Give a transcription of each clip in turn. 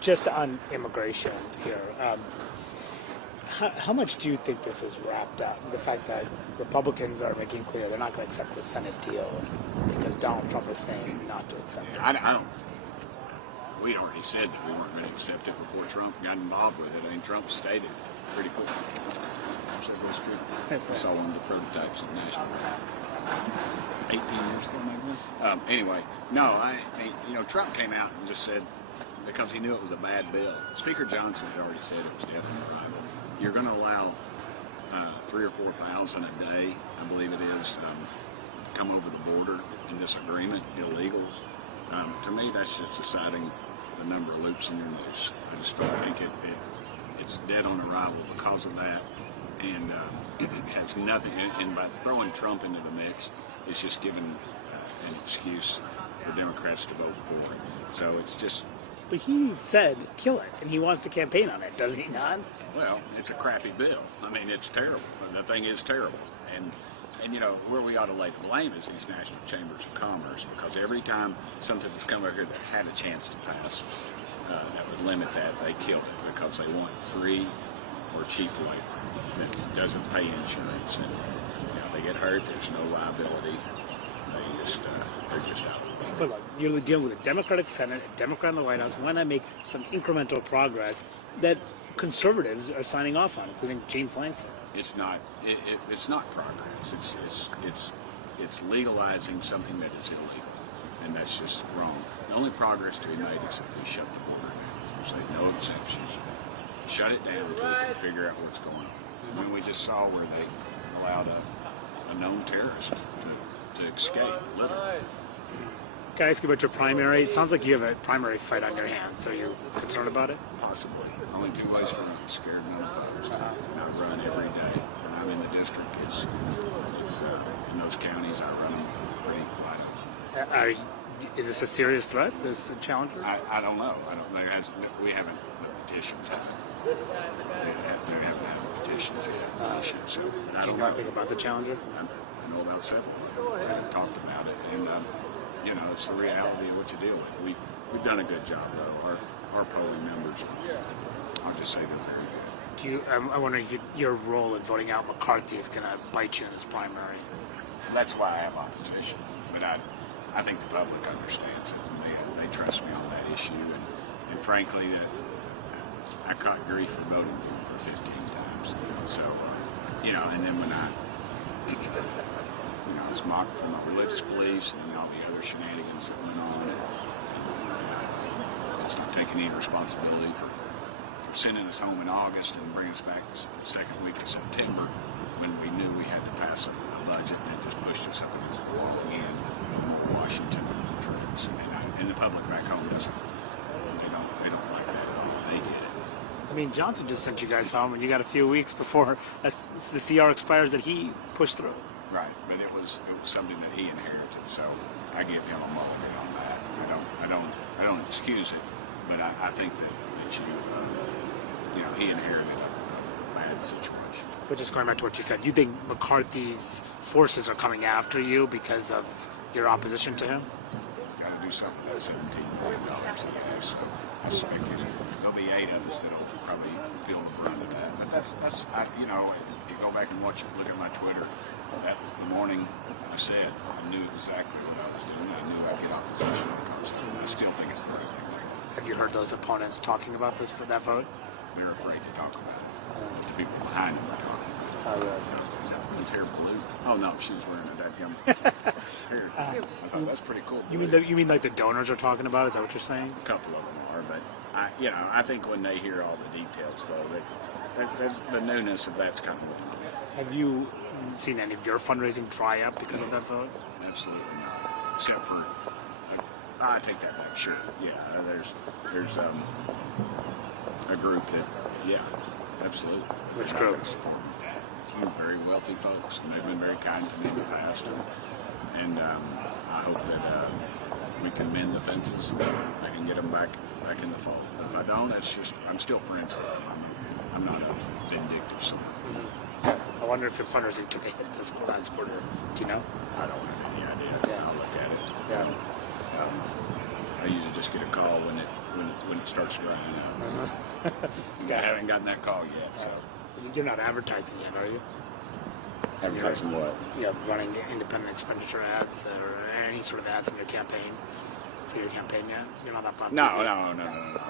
Just on immigration here, how much do you think this is wrapped up? The fact that Republicans are making clear they're not going to accept the Senate deal because Donald Trump is saying not to accept it. I don't. We'd already said that we weren't going to accept it before Trump got involved with it. I mean, Trump stated it pretty quickly. I saw one of the prototypes in Nashville 18 years ago, maybe. Anyway, no, Trump came out and just said, because he knew it was a bad bill. Speaker Johnson had already said it was dead on arrival. You're going to allow 3,000 or 4,000 a day, I believe it is, to come over the border in this agreement, illegals. To me, that's just deciding the number of loops in your noose. I just don't think it's dead on arrival because of that, and it has nothing. And by throwing Trump into the mix, it's just giving an excuse for Democrats to vote for it. So it's just. But he said kill it, and he wants to campaign on it, does he not? Well, it's a crappy bill. I mean, it's terrible. The thing is terrible, and where we ought to lay the blame is these national chambers of commerce, because every time something that's come over here that had a chance to pass that would limit that, they killed it because they want free or cheap labor that doesn't pay insurance, and they get hurt. There's no liability. They're just out. But look, you're dealing with a Democratic Senate, a Democrat in the White House. Why not make some incremental progress that conservatives are signing off on, including James Lankford? It's not. It's not progress. It's legalizing something that is illegal, and that's just wrong. The only progress to be made is if we shut the border down. Say no exemptions. Shut it down until we can figure out what's going on. I mean, we just saw where they allowed a known terrorist to escape, literally. Can I ask you about your primary? It sounds like you have a primary fight on your hands. Are you concerned about it? Possibly. Only two ways to run. Scared and unopposed. And I run every day. When I'm in the district, it's in those counties, I run them pretty violent. Is this a serious threat, this challenger? I don't know. We haven't, the petitions haven't. They haven't had petitions yet. So, I don't know. Think about the challenger? I know about several of them. I've talked about it. And, it's the reality of what you deal with. We've done a good job, though. Our polling numbers, I'll just say they're very good. I'm wondering if your role in voting out McCarthy is going to bite you in this primary. That's why I have opposition. But I think the public understands it, and they trust me on that issue. And frankly, I caught grief for voting for him for 15 times. So, and then when I was mocked for my religious beliefs and all the other shenanigans that went on, and I was not taking any responsibility for sending us home in August and bringing us back the second week of September when we knew we had to pass a budget, and it just pushed us up against the wall again in Washington troops. And the public back home doesn't. They don't like that at all. They get it. I mean, Johnson just sent you guys home, and you got a few weeks before the CR expires that he pushed through. Right, but it was something that he inherited, so I give him a mulligan on that. I don't excuse it, but I think that he inherited a bad situation. But just going back to what you said, you think McCarthy's forces are coming after you because of your opposition to him? Got to do something with that $17 million he has, so I suspect there'll be 8 of us that'll probably feel the brunt of that. But that's if you go back and look at my Twitter. The morning I said I knew exactly what I was doing. I knew I'd get opposition because I still think it's the right thing to do. Have you heard those opponents talking about this for that vote? They're afraid to talk about it. The people behind them are talking about it. So, is that woman's hair blue? Oh no, she was wearing a dadgum hair thing. I thought that's pretty cool. You mean like the donors are talking about it? Is that what you're saying? A couple of them are, but I think when they hear all the details, though, that's the newness of that's kind of what. Have you seen any of your fundraising dry up because of that vote? Absolutely not. Except for, I take that back. Sure, yeah. There's a group that, yeah, absolutely. Which group? Some very wealthy folks, and they've been very kind to me in the past. And I hope that we can mend the fences. And I can get them back in the fold. If I don't, I'm still friends with them. I'm not a vindictive son. I wonder if your fundraising took a hit this last quarter. Do you know? I don't have any idea. Yeah. I'll look at it. Yeah. usually just get a call when it starts drying up. I haven't gotten that call yet, so. You're not advertising yet, are you? Advertising what? Yeah, running independent expenditure ads or any sort of ads in your campaign, for your campaign yet? You're not up on No. TV?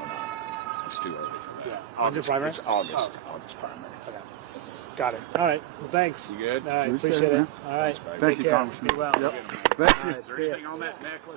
It's too early for that. Yeah. When's your primary? It's August. Oh, okay. August primary. Okay. Got it. All right. Well, thanks. You good? All right. Appreciate Appreciate it, it. All right. Thanks, Thank Take you, care. Congressman. Be well. Yep. Thank you. All right, Is there see ya. anything on that necklace?